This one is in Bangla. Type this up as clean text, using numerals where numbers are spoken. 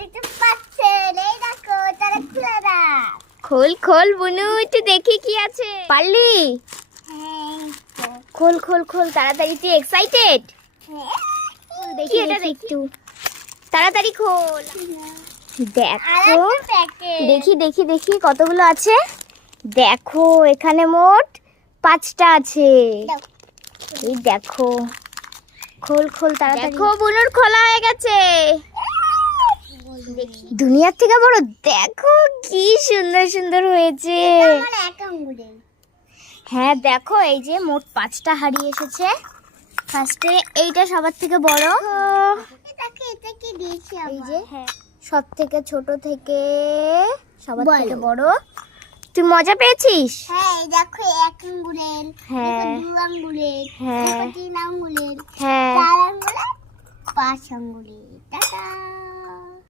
দেখতে পাচ্ছেন, এই দেখো তারা খুলে দাও। খোল খোল বুনু, একটু দেখি কি আছে। পারলি? খোল খোল খোল তাড়াতাড়ি, তুই এক্সাইটেড? দেখি এটা একটু তাড়াতাড়ি খোল। দেখো দেখি দেখি দেখি কতগুলো আছে। দেখো এখানে মোট 5টা আছে। এই দেখো, খোল খোল তাড়াতাড়ি। দেখো বুনুর খোলা হয়ে গেছে। দুনিয়ার থেকে বড়। দেখো কি সুন্দর সুন্দর হয়েছে। হ্যাঁ দেখো, এই যে মোট 5টা হাড়ি এসেছে। ফার্স্টে এইটা সবার থেকে বড়। এই যে সব থেকে ছোট থেকে সবার থেকে বড়। তুই মজা পেয়েছিস? হ্যাঁ, এই দেখো 1 আঙ্গুলের, হ্যাঁ। দেখো 2 আঙ্গুলের, হ্যাঁ। দেখো 3 আঙ্গুলের, হ্যাঁ 4 আঙ্গুলের, 5 আঙ্গুলের। টাটা।